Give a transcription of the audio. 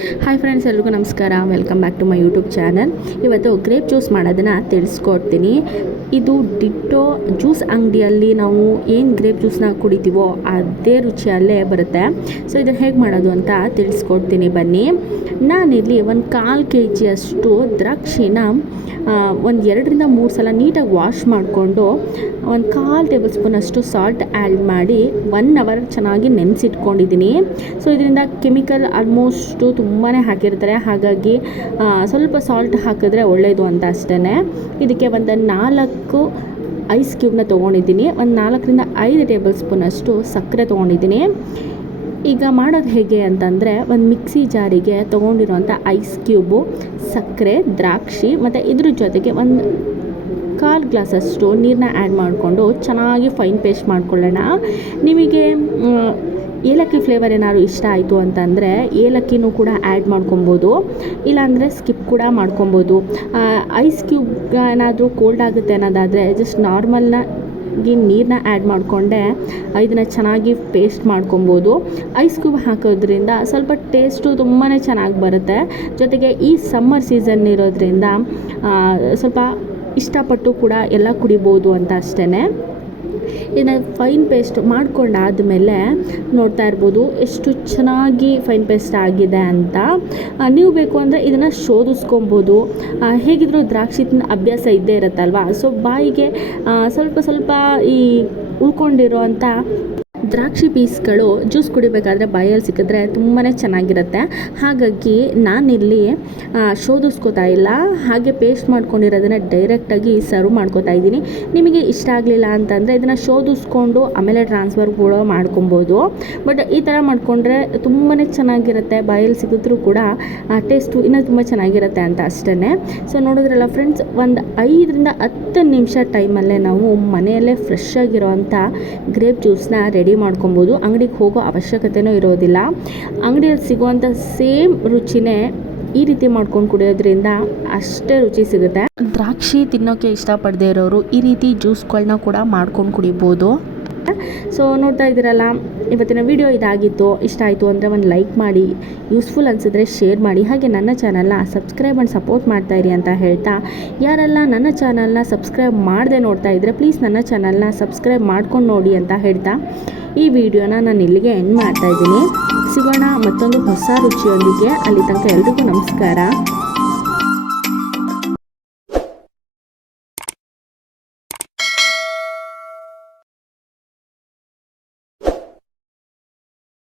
Hi friends ಎಲ್ರಿಗೂ ನಮಸ್ಕಾರ. Welcome back to my YouTube channel ಇವತ್ತು ಗ್ರೇಪ್ ಜ್ಯೂಸ್ ಮಾಡೋದನ್ನು ತಿಳಿಸ್ಕೊಡ್ತೀನಿ. ಇದು ಡಿಟ್ಟೋ ಜ್ಯೂಸ್ ಅಂಗಡಿಯಲ್ಲಿ ನಾವು ಏನು ಗ್ರೇಪ್ ಜ್ಯೂಸ್ನ ಕುಡಿತೀವೋ ಅದೇ ರುಚಿಯಲ್ಲೇ ಬರುತ್ತೆ. ಸೊ ಇದನ್ನು ಹೇಗೆ ಮಾಡೋದು ಅಂತ ತಿಳಿಸ್ಕೊಡ್ತೀನಿ ಬನ್ನಿ. ನಾನಿಲ್ಲಿ ಒಂದು ಕಾಲು ಕೆ ಜಿಯಷ್ಟು ದ್ರಾಕ್ಷಿನ ಒಂದು ಎರಡರಿಂದ ಮೂರು ಸಲ ನೀಟಾಗಿ ವಾಶ್ ಮಾಡಿಕೊಂಡು, ಒಂದು ಕಾಲು ಟೇಬಲ್ ಸ್ಪೂನಷ್ಟು ಸಾಲ್ಟ್ ಆ್ಯಡ್ ಮಾಡಿ ಒನ್ ಅವರ್ ಚೆನ್ನಾಗಿ ನೆನೆಸಿಟ್ಕೊಂಡಿದ್ದೀನಿ. ಸೊ ಇದರಿಂದ ಕೆಮಿಕಲ್ ಆಲ್ಮೋಸ್ಟು ತುಂಬಾ ಹಾಕಿರ್ತಾರೆ. ಹಾಗಾಗಿ ಸ್ವಲ್ಪ ಸಾಲ್ಟ್ ಹಾಕಿದ್ರೆ ಒಳ್ಳೆಯದು ಅಂತ ಅಷ್ಟೇ ಇದಕ್ಕೆ ಒಂದು ನಾಲ್ಕು ಐಸ್ ಕ್ಯೂಬ್ನ ತೊಗೊಂಡಿದ್ದೀನಿ. ಒಂದು ನಾಲ್ಕರಿಂದ ಐದು ಟೇಬಲ್ ಸ್ಪೂನಷ್ಟು ಸಕ್ಕರೆ ತೊಗೊಂಡಿದ್ದೀನಿ. ಈಗ ಮಾಡೋದು ಹೇಗೆ ಅಂತಂದರೆ, ಒಂದು ಮಿಕ್ಸಿ ಜಾರಿಗೆ ತೊಗೊಂಡಿರೋಂಥ ಐಸ್ ಕ್ಯೂಬು ಸಕ್ಕರೆ, ದ್ರಾಕ್ಷಿ ಮತ್ತು ಇದ್ರ ಜೊತೆಗೆ ಒಂದು ಕಾಲು ಗ್ಲಾಸಷ್ಟು ನೀರನ್ನ ಆ್ಯಡ್ ಮಾಡಿಕೊಂಡು ಚೆನ್ನಾಗಿ ಫೈನ್ ಪೇಸ್ಟ್ ಮಾಡ್ಕೊಳ್ಳೋಣ. ನಿಮಗೆ ಏಲಕ್ಕಿ ಫ್ಲೇವರ್ ಏನಾದ್ರು ಇಷ್ಟ ಆಯಿತು ಅಂತಂದರೆ ಏಲಕ್ಕಿನೂ ಕೂಡ ಆ್ಯಡ್ ಮಾಡ್ಕೊಬೋದು. ಇಲ್ಲಾಂದರೆ ಸ್ಕಿಪ್ ಕೂಡ ಮಾಡ್ಕೊಬೋದು. ಐಸ್ ಕ್ಯೂಬ್ ಏನಾದರೂ ಕೋಲ್ಡ್ ಆಗುತ್ತೆ ಅನ್ನೋದಾದರೆ ಜಸ್ಟ್ ನಾರ್ಮಲ್ನ ನೀರನ್ನ ಆ್ಯಡ್ ಮಾಡಿಕೊಂಡೆ ಇದನ್ನು ಚೆನ್ನಾಗಿ ಪೇಸ್ಟ್ ಮಾಡ್ಕೊಬೋದು. ಐಸ್ ಕ್ಯೂಬ್ ಹಾಕೋದ್ರಿಂದ ಸ್ವಲ್ಪ ಟೇಸ್ಟು ತುಂಬಾ ಚೆನ್ನಾಗಿ ಬರುತ್ತೆ. ಜೊತೆಗೆ ಈ ಸಮ್ಮರ್ ಸೀಸನ್ ಇರೋದ್ರಿಂದ ಸ್ವಲ್ಪ ಇಷ್ಟಪಟ್ಟು ಕೂಡ ಎಲ್ಲ ಕುಡಿಬೋದು ಅಂತ ಅಷ್ಟೇ ಇದನ್ನ ಫೈನ್ ಪೇಸ್ಟ್ ಮಾಡ್ಕೊಂಡಾದಮೇಲೆ ನೋಡ್ತಾ ಇರ್ಬೋದು ಎಷ್ಟು ಚೆನ್ನಾಗಿ ಫೈನ್ ಪೇಸ್ಟ್ ಆಗಿದೆ ಅಂತ. ನೀವು ಬೇಕು ಅಂದರೆ ಇದನ್ನು ಶೋಧಿಸ್ಕೊಬೋದು. ಹೇಗಿದ್ರೂ ದ್ರಾಕ್ಷಿ ಅಭ್ಯಾಸ ಇದ್ದೇ ಇರುತ್ತಲ್ವ? ಸೊ ಬಾಯಿಗೆ ಸ್ವಲ್ಪ ಸ್ವಲ್ಪ ಈ ಉಳ್ಕೊಂಡಿರೋ ದ್ರಾಕ್ಷಿ ಪೀಸ್ಗಳು ಜ್ಯೂಸ್ ಕುಡಿಬೇಕಾದ್ರೆ ಬಾಯಲ್ಲಿ ಸಿಕ್ಕಿದ್ರೆ ತುಂಬಾ ಚೆನ್ನಾಗಿರುತ್ತೆ. ಹಾಗಾಗಿ ನಾನಿಲ್ಲಿ ಶೋಧಿಸ್ಕೋತಾ ಇಲ್ಲ. ಹಾಗೆ ಪೇಸ್ಟ್ ಮಾಡ್ಕೊಂಡಿರೋದನ್ನು ಡೈರೆಕ್ಟಾಗಿ ಸರ್ವ್ ಮಾಡ್ಕೋತಾ ಇದ್ದೀನಿ. ನಿಮಗೆ ಇಷ್ಟ ಆಗಲಿಲ್ಲ ಅಂತಂದರೆ ಇದನ್ನು ಶೋಧಿಸ್ಕೊಂಡು ಆಮೇಲೆ ಟ್ರಾನ್ಸ್ಫರ್ ಕೂಡ ಮಾಡ್ಕೊಬೋದು. ಬಟ್ ಈ ಥರ ಮಾಡಿಕೊಂಡ್ರೆ ತುಂಬಾ ಚೆನ್ನಾಗಿರುತ್ತೆ. ಬಾಯಲ್ಲಿ ಸಿಗಿದ್ರೂ ಕೂಡ, ಆ ಟೇಸ್ಟು ಇನ್ನೂ ತುಂಬ ಚೆನ್ನಾಗಿರುತ್ತೆ ಅಂತ ಅಷ್ಟೇ ಸೊ ನೋಡಿದ್ರಲ್ಲ ಫ್ರೆಂಡ್ಸ್ ಒಂದು ಐದರಿಂದ ಹತ್ತು ನಿಮಿಷ ಟೈಮಲ್ಲೇ ನಾವು ಮನೆಯಲ್ಲೇ ಫ್ರೆಶ್ ಆಗಿರೋವಂಥ ಗ್ರೇಪ್ ಜ್ಯೂಸ್ನ ರೆಡಿ ಮಾಡ್ಕೊಬೋದು. ಅಂಗಡಿಗೆ ಹೋಗೋ ಅವಶ್ಯಕತೆನೂ ಇರೋದಿಲ್ಲ. ಅಂಗಡಿಯಲ್ಲಿ ಸಿಗುವಂಥ ಸೇಮ್ ರುಚಿನೇ ಈ ರೀತಿ ಮಾಡ್ಕೊಂಡು ಕುಡಿಯೋದ್ರಿಂದ ಅಷ್ಟೇ ರುಚಿ ಸಿಗುತ್ತೆ. ದ್ರಾಕ್ಷಿ ತಿನ್ನೋಕೆ ಇಷ್ಟಪಡದೇ ಇರೋರು ಈ ರೀತಿ ಜ್ಯೂಸ್ಗಳನ್ನ ಕೂಡ ಮಾಡ್ಕೊಂಡು ಕುಡಿಬೋದು. ಸೊ ನೋಡ್ತಾ ಇದ್ದೀರಲ್ಲ, ಇವತ್ತಿನ ವಿಡಿಯೋ ಇದಾಗಿತ್ತು. ಇಷ್ಟ ಆಯಿತು ಅಂದರೆ ಒಂದು ಲೈಕ್ ಮಾಡಿ ಯೂಸ್ಫುಲ್ ಅನಿಸಿದ್ರೆ ಶೇರ್ ಮಾಡಿ. ಹಾಗೆ ನನ್ನ ಚಾನಲ್ನ ಸಬ್ಸ್ಕ್ರೈಬ್ ಆ್ಯಂಡ್ ಸಪೋರ್ಟ್ ಮಾಡ್ತಾ ಇರಿ ಅಂತ ಹೇಳ್ತಾ, ಯಾರೆಲ್ಲ ನನ್ನ ಚಾನಲ್ನ ಸಬ್ಸ್ಕ್ರೈಬ್ ಮಾಡದೆ ನೋಡ್ತಾ ಇದ್ದರೆ ಪ್ಲೀಸ್ ನನ್ನ ಚಾನಲ್ನ ಸಬ್ಸ್ಕ್ರೈಬ್ ಮಾಡ್ಕೊಂಡು ನೋಡಿ ಅಂತ ಹೇಳ್ತಾ, ಈ ವಿಡಿಯೋನ ನಾನು ಇಲ್ಲಿಗೆ ಎಂಡ್ ಮಾಡ್ತಾ ಇದ್ದೀನಿ. ಸಿಗೋಣ ಮತ್ತೊಂದು ಹೊಸ ರುಚಿಯೊಂದಿಗೆ. ಅಲ್ಲಿ ತನಕ ಎಲ್ರಿಗೂ ನಮಸ್ಕಾರ.